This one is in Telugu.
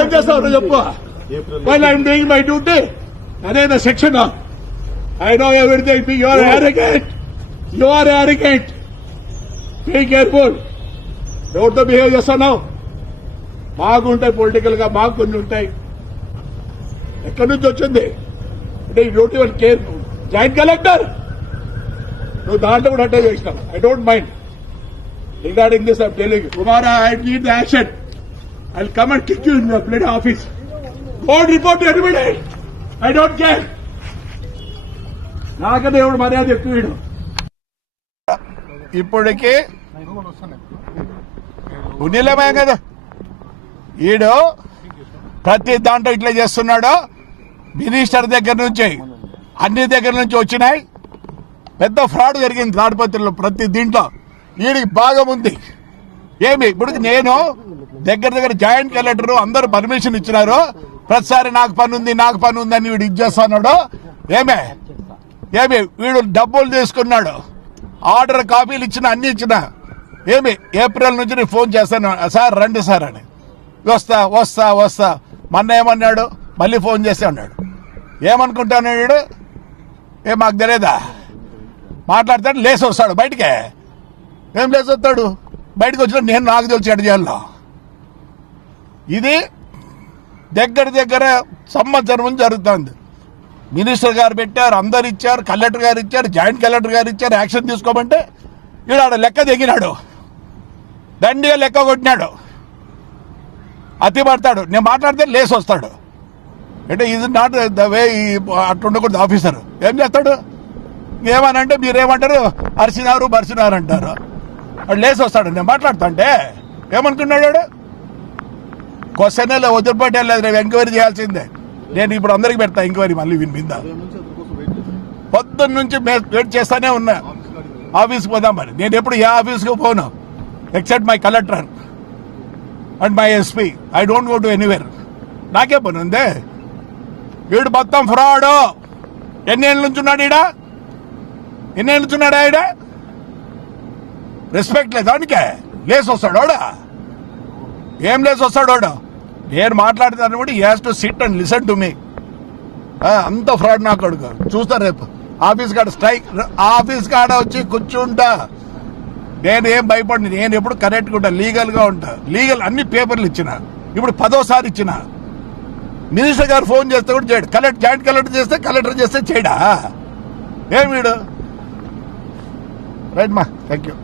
ఏం చేస్తావు చెప్పు. While I'm doing my duty, అదేనా section. I know everything. You are arrogant. You are arrogant. Be careful. Don't behave చేస్తున్నావు. మాకుంటాయి పొలిటికల్ గా, మాకు కొన్ని ఉంటాయి. ఎక్కడి నుంచి వచ్చింది అంటే you don't even care. Joint collector నువ్వు దాంట్లో కూడా అటాక్ చేసినావు. I don't mind regarding this. I'm telling you tomorrow I need the action. I will come and kick you in your bloody office. Don't report anybody. I don't care. నాకనే ఎవడు మర్యాద ఎక్కువ వీడు. ఇప్పటికి ఉన్నిలేమే కదా ఈడు ప్రతి దాంట్లో ఇట్లా చేస్తున్నాడు. మినిస్టర్ దగ్గర నుంచి అన్ని దగ్గర నుంచి వచ్చినాయి. పెద్ద ఫ్రాడ్ జరిగింది తాడిపత్రిలో ప్రతి దీంట్లో. వీడికి భాగం ఉంది. ఏమి ఇప్పుడు నేను దగ్గర జాయింట్ కలెక్టర్ అందరూ పర్మిషన్ ఇచ్చినారు. ప్రతిసారి నాకు పని ఉంది అని వీడు ఇది చేస్తున్నాడు. ఏమి వీడు డబ్బులు తీసుకున్నాడు. ఆర్డర్ కాపీలు ఇచ్చిన అన్ని ఇచ్చిన. ఏమి ఏప్రిల్ నుంచి నేను ఫోన్ చేస్తాను, సార్ రండి సార్ అని. వస్తా మొన్న ఏమన్నాడు, మళ్ళీ ఫోన్ చేసి అన్నాడు. ఏమనుకుంటాను వీడు, మాకు తెలియదా. మాట్లాడతాడు, లేచి వస్తాడు బయటికే. ఏం లేచి వస్తాడు బయటకు వచ్చిన నేను నాకు తెలిసి ఎడ చేయాలో. ఇది దగ్గర సంవత్సరం జరుగుతుంది. మినిస్టర్ గారు పెట్టారు, అందరు ఇచ్చారు, కలెక్టర్ గారు ఇచ్చారు, జాయింట్ కలెక్టర్ గారు ఇచ్చారు. యాక్షన్ తీసుకోమంటే ఈడ లెక్క దిగినాడు, దండిగా లెక్క కొట్టినాడు. అతి పడతాడు. నేను మాట్లాడితే లేసి వస్తాడు. అంటే ఇది నాట్ ద వే. అట్లా ఉండకూడదు ఆఫీసర్. ఏం చేస్తాడు, ఏమనంటే మీరేమంటారు, బరిసినారు అంటారు. వాడు లేసి వస్తాడు. నేను మాట్లాడుతా అంటే ఏమనుకున్నాడు వాడు. క్వశ్చన్ వదిలిపెట్టలేదు. రేపు ఎంక్వైరీ చేయాల్సిందే. నేను ఇప్పుడు అందరికి పెడతా ఎంక్వైరీ మళ్ళీ వీని మీద. పొద్దున్న నుంచి వెయిట్ చేస్తానే ఉన్నా ఆఫీస్కి పోదామని. నేను ఎప్పుడు ఏ ఆఫీస్కి పోను except my collector and my SP. I don't go to anywhere. నాకే పని ఉందే. వీడు మొత్తం ఫ్రాడ్. ఎన్నేళ్ళ నుంచి ఉన్నాడు ఈడ. రెస్పెక్ట్ లేదు దానికే. లేసి వస్తాడు వాడు. ఏం లేసి వస్తాడు వాడు. నేను మాట్లాడుతాను కూడా he has to sit and listen to me. అంత ఫ్రాడ్ నాకు అడుగు. చూస్తా రేపు ఆఫీస్ కాడ స్ట్రైక్. ఆఫీస్ కాడ వచ్చి కూర్చుంటా. నేను ఏం భయపడి, నేను ఎప్పుడు కరెక్ట్గా ఉంటా, లీగల్గా ఉంటా. లీగల్ అన్ని పేపర్లు ఇచ్చిన. ఇప్పుడు 10వ ఇచ్చిన. మినిస్టర్ గారు ఫోన్ చేస్తే కూడా చేయడు. జాయింట్ కలెక్టర్ చేస్తే చేయడా. ఏం వీడు. రైట్ మా, థ్యాంక్ యూ.